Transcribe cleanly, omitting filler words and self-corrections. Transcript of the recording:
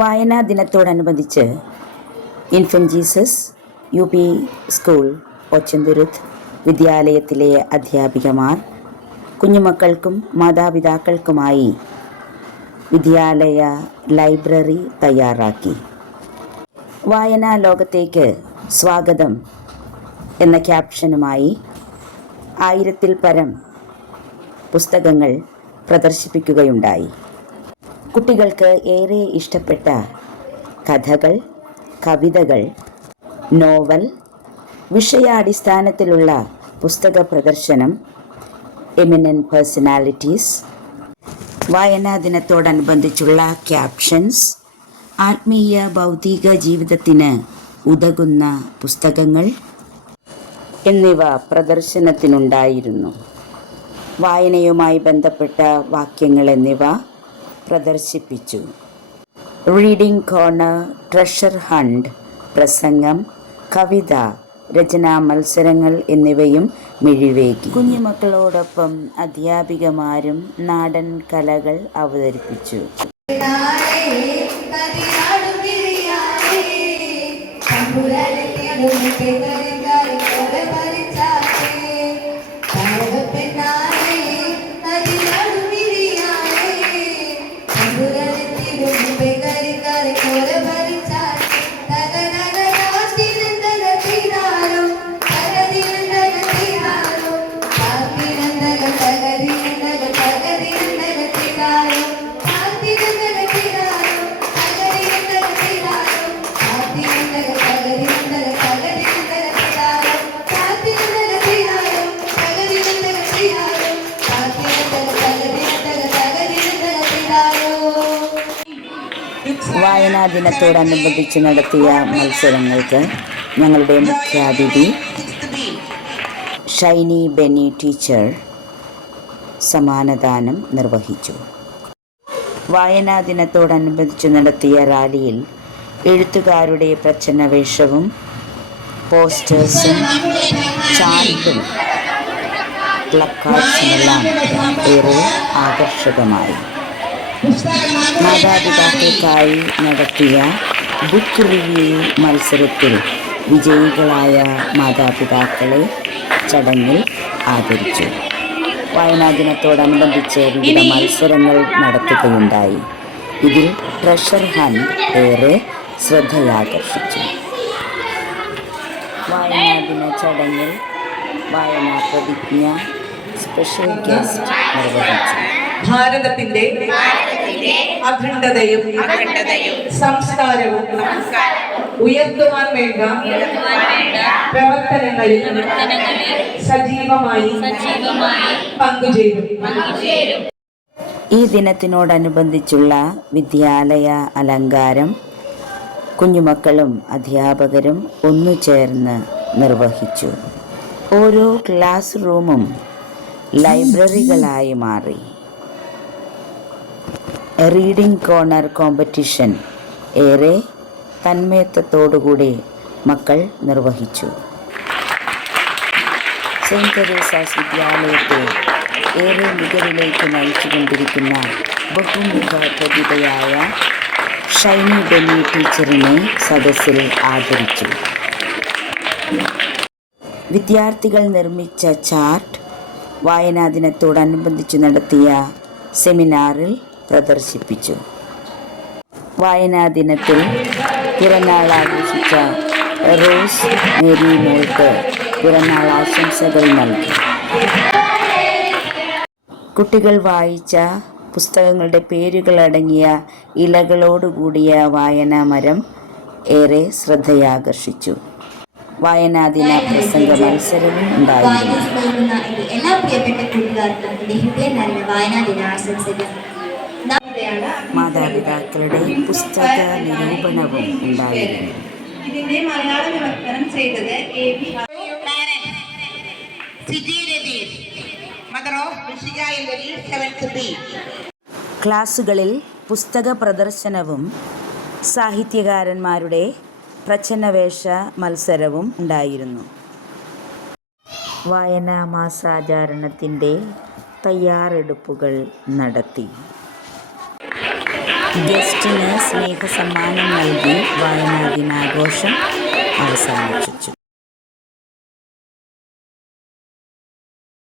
വായനാ ദിനത്തോടനുബന്ധിച്ച് infant Jesus UP school ഒച്ചന്തുരുത്ത് വിദ്യാലയത്തിലെ അധ്യാപികമാർ കുഞ്ഞുമക്കൾക്കും മാതാപിതാക്കൾക്കുമായി വിദ്യാലയ ലൈബ്രറി തയ്യാറാക്കി. വായനാ ലോകത്തേക്ക് സ്വാഗതം എന്ന ക്യാപ്ഷനുമായി 1000-ൽ പരം പുസ്തകങ്ങൾ പ്രദർശിപ്പിക്കുകയുണ്ടായി. കുട്ടികൾക്ക് ഏറെ ഇഷ്ടപ്പെട്ട കഥകൾ, കവിതകൾ, നോവൽ, വിഷയാടിസ്ഥാനത്തിലുള്ള പുസ്തക പ്രദർശനം, എമിനന്റ് പേഴ്സണാലിറ്റീസ്, വായനാ ദിനത്തോടനുബന്ധിച്ചുള്ള ക്യാപ്ഷൻസ്, ആത്മീയ ഭൗതിക ജീവിതത്തിന് ഉതകുന്ന പുസ്തകങ്ങൾ എന്നിവ പ്രദർശനത്തിനുണ്ടായിരുന്നു. വായനയുമായി ബന്ധപ്പെട്ട വാക്യങ്ങൾ എന്നിവ പ്രദർശിപ്പിച്ചു. റീഡിംഗ് കോർണർ, ട്രഷർ ഹണ്ട്, പ്രസംഗം, കവിത, രചനാ മത്സരങ്ങൾ എന്നിവയും മിഴിവേകി. കുഞ്ഞുമക്കളോടൊപ്പം അധ്യാപികമാരും നാടൻ കലകൾ അവതരിപ്പിച്ചു. വായനാ ദിനത്തോടനുബന്ധിച്ച് നടത്തിയ മത്സരങ്ങൾക്ക് ഞങ്ങളുടെ മുഖ്യാതിഥി ഷൈനി ബെന്നി ടീച്ചർ സമ്മാനദാനം നിർവഹിച്ചു. വായനാ ദിനത്തോടനുബന്ധിച്ച് നടത്തിയ റാലിയിൽ എഴുത്തുകാരുടെ പ്രച്ഛന്നവേഷവും പോസ്റ്റേഴ്സും ചാർട്ടും പ്ലക്കാർഡ്സുമെല്ലാം ഏറെ ആകർഷകമായി. മാതാപിതാക്കൾക്കായി നടത്തിയ ബുക്ക് റിവ്യൂ മത്സരത്തിൽ വിജയികളായ മാതാപിതാക്കളെ ചടങ്ങിൽ ആദരിച്ചു. വായനാ ദിനത്തോടനുബന്ധിച്ച് വിവിധ മത്സരങ്ങൾ നടത്തുകയുണ്ടായി. ഇതിൽ ട്രഷർ ഹണ്ട് ഏറെ ശ്രദ്ധയാകർഷിച്ചു. വായനാ ദിന ചടങ്ങിൽ വായനാ പ്രതിജ്ഞ സ്പെഷ്യൽ ഗസ്റ്റ് നിർവഹിച്ചു. ഭാരതത്തിന്റെ അഖണ്ഡതയും സംസ്കാരവും ഉയർത്തുവാൻ വേണ്ട പ്രവർത്തനങ്ങളിൽ സജീവമായി പങ്കുചേരും. ഈ ദിനത്തിനോടനുബന്ധിച്ചുള്ള വിദ്യാലയ അലങ്കാരം കുഞ്ഞുമക്കളും അധ്യാപകരും ഒന്നുചേർന്ന് നിർവഹിച്ചു. ഓരോ ക്ലാസ് റൂമും ലൈബ്രറികളായി മാറി. റീഡിംഗ് കോർണർ കോമ്പറ്റീഷൻ ഏറെ തന്മയത്വത്തോടുകൂടി മക്കൾ നിർവഹിച്ചു. സെയിൻറ്റ് തെരേസാസ് വിദ്യാലയത്തെ ഏറെ മികവിലേക്ക് നയിച്ചുകൊണ്ടിരിക്കുന്ന ബഹുമുഖ പ്രതിഭയായ ഷൈനി ബെന്നി ടീച്ചറിനെ സദസ്സിൽ ആദരിച്ചു. വിദ്യാർത്ഥികൾ നിർമ്മിച്ച ചാർട്ട് വായനാ ദിനത്തോടനുബന്ധിച്ച് നടത്തിയ സെമിനാറിൽ പ്രദർശിപ്പിച്ചു. വായനാ ദിനത്തിൽ പിറന്നാൾ ആഘോഷിച്ച റോസ് മേരി മോൾക്ക് പിറന്നാൾ ആശംസകൾ നൽകി. കുട്ടികൾ വായിച്ച പുസ്തകങ്ങളുടെ പേരുകളടങ്ങിയ ഇലകളോടുകൂടിയ വായനാ മരം ഏറെ ശ്രദ്ധയാകർഷിച്ചു. വായനാ ദിന പ്രസംഗ മത്സരവും ഉണ്ടായിരുന്നു. എല്ലാ പ്രിയപ്പെട്ട കൂട്ടുകാർക്കും ഹൃദയം നിറഞ്ഞ വായനാ ദിന ആശംസകൾ. മാതാപിതാക്കളുടെ പുസ്തക നിരൂപണവും ഉണ്ടായിരുന്നു. ഇതിന്റെ മലയാള വിവർത്തനം ചെയ്തത് ക്ലാസുകളിൽ പുസ്തക പ്രദർശനവും സാഹിത്യകാരന്മാരുടെ പ്രച്ഛന്നവേഷ മത്സരവും ഉണ്ടായിരുന്നു. വായനാ മാസാചരണത്തിൻ്റെ തയ്യാറെടുപ്പുകൾ നടത്തി. ഗസ്റ്റിന് സ്നേഹസമ്മാനം നൽകി വായനാ ദിനാഘോഷം അവസാനിച്ചു.